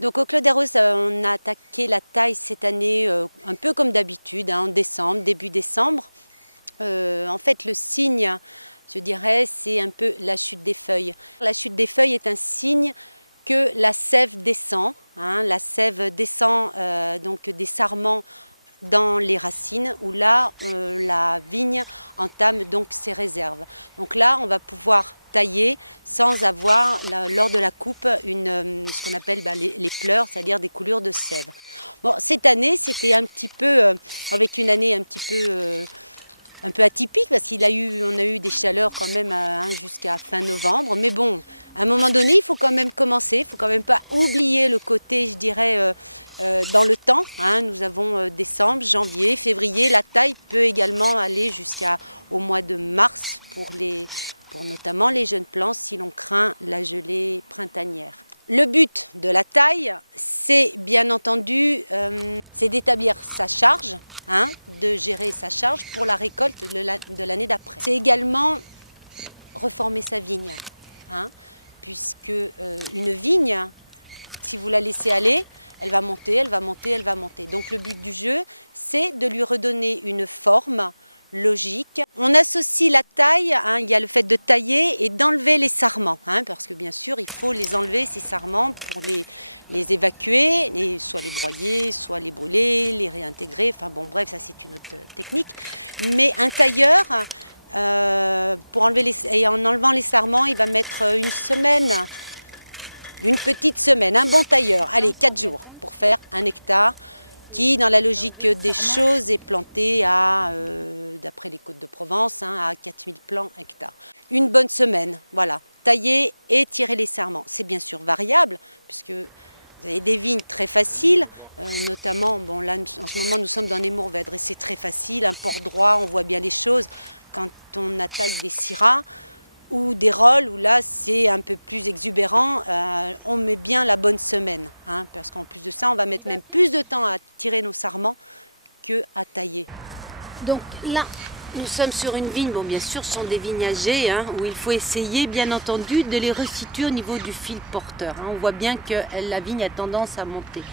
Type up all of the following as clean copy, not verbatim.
Donc au Clos des Roses, on a attaqué la taille cette année un peu comme d'habitude, en décembre, début décembre. En fait, le signe, je dirais, c'est un peu la chute des feuilles. La chute des feuilles est un signe que la sève descend. La sève descend donc des sarments dans les racines, où là, la vigne entame donc ses réserves. Donc là, on va pouvoir tailler sans avoir, lors de la coupe, ce qu'on appelle les pleurs, c'est-à-dire des coulures de sève. Bon, cette année, c'était un petit peu, avec une année un peu atypique, parce qu'on a eu des chaleurs quand même jusqu'à fin novembre. Mais bon, à un moment donné, il faut quand même commencer, il ne faut quand même pas oublier le côté, je dirais, dans le temps. Nous avons décembre, janvier, février. La taille peut également aller jusqu'au mois de mars pour notamment les jeunes plants si l'on craint la gelée printanière. Le but de la taille, c'est bien entendu c'est d'établir sa charge, de gérer sa charge pour la récolte de l'année d'après. C'est également reformer sa vigne, puisque une vigne, si vous la laissez aller, elle va monter, elle va monter, elle va monter. Donc le but du jeu, c'est de lui redonner une forme logique. On associe la taille, il y a le fait de tailler et d'enlever les sarments, parce que bien sûr il faut les enlever, ces sarments, pour les évacuer, soit les broyer, soit les brûler, les réintégrer, enfin bon bref, ça c'est une autre technique. Mais un tailleur, et en enlevant les sarments, il va mettre une semaine, une petite semaine, un bon tailleur, allez 4 jours pour faire 1 hectare, qui, dans la logique des choses, est planté d'après les Côtes de Provence, à 4000 plants hectares. Une bonne semaine, voilà, tailler et tirer les sarments. C'est bien sûr variable, puisque vous avez des vignes très faciles, notamment, bon là, en ce moment, nous sommes dans les Mourvèdres, et c'est très facile, un port droit, on voit bien les choses. Quand on attaque des syrahs, ou des rôles où là c'est un peu plus exubérant, on met bien la bonne semaine, parce qu'en plus de ça on va mettre même plus de temps à tirer nos sarments qu'à tailler. Donc là nous sommes sur une vigne, bon bien sûr ce sont des vignes âgées, où il faut essayer bien entendu de les resituer au niveau du fil porteur. On voit bien que la vigne a tendance à monter.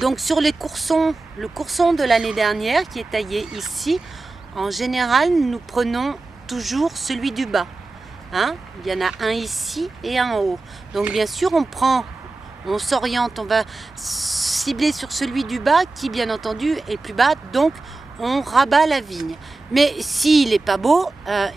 Donc sur le courson de l'année dernière qui est taillé ici, en général nous prenons toujours celui du bas. Il y en a un ici et un en haut. Donc bien sûr on s'oriente, on va cibler sur celui du bas qui bien entendu est plus bas, donc on rabat la vigne. Mais s'il n'est pas beau,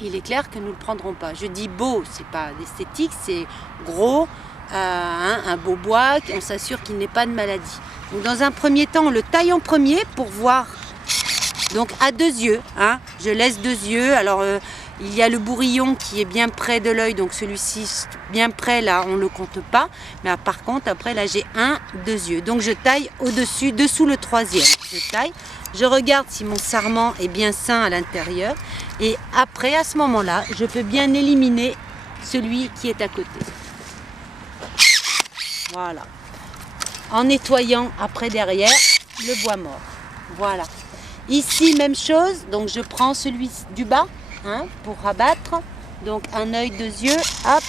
il est clair que nous ne le prendrons pas. Je dis beau, c'est pas d'esthétique, c'est gros, un beau bois, on s'assure qu'il n'ait pas de maladie. Donc dans un premier temps, on le taille en premier pour voir, donc à 2 yeux, je laisse 2 yeux. Alors il y a le bourrillon qui est bien près de l'œil, donc celui-ci bien près, là on ne le compte pas. Mais par contre après là j'ai 1, 2 yeux. Donc je taille au-dessus, dessous le 3e. Je taille, je regarde si mon sarment est bien sain à l'intérieur. Et après à ce moment-là, je peux bien éliminer celui qui est à côté. Voilà. En nettoyant après derrière le bois mort. Voilà. Ici même chose, donc je prends celui du bas. Pour rabattre, donc un œil, 2 yeux, hop,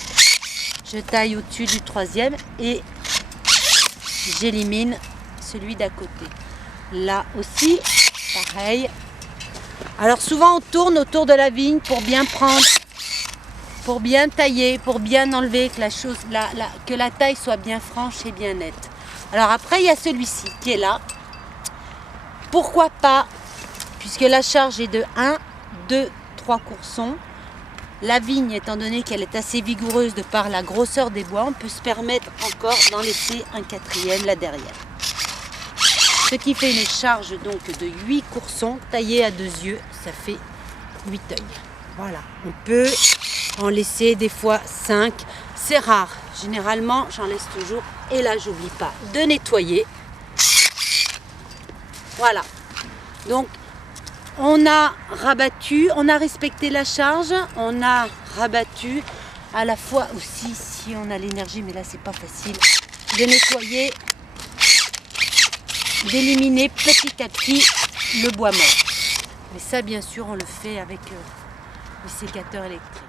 je taille au-dessus du 3e et j'élimine celui d'à côté. Là aussi, pareil. Alors souvent on tourne autour de la vigne pour bien prendre, pour bien tailler, pour bien enlever, que la taille soit bien franche et bien nette. Alors après il y a celui-ci qui est là. Pourquoi pas, puisque la charge est de 1, 2, 3 coursons. La vigne, étant donné qu'elle est assez vigoureuse de par la grosseur des bois, on peut se permettre encore d'en laisser un 4e là derrière. Ce qui fait une charge donc de 8 coursons taillés à 2 yeux, ça fait 8 œils. Voilà, on peut en laisser des fois 5, c'est rare. Généralement, j'en laisse toujours. Et là, j'oublie pas de nettoyer. Voilà, donc on a rabattu, on a respecté la charge, on a rabattu à la fois aussi, si on a l'énergie, mais là c'est pas facile, de nettoyer, d'éliminer petit à petit le bois mort. Mais ça bien sûr on le fait avec le sécateur électrique.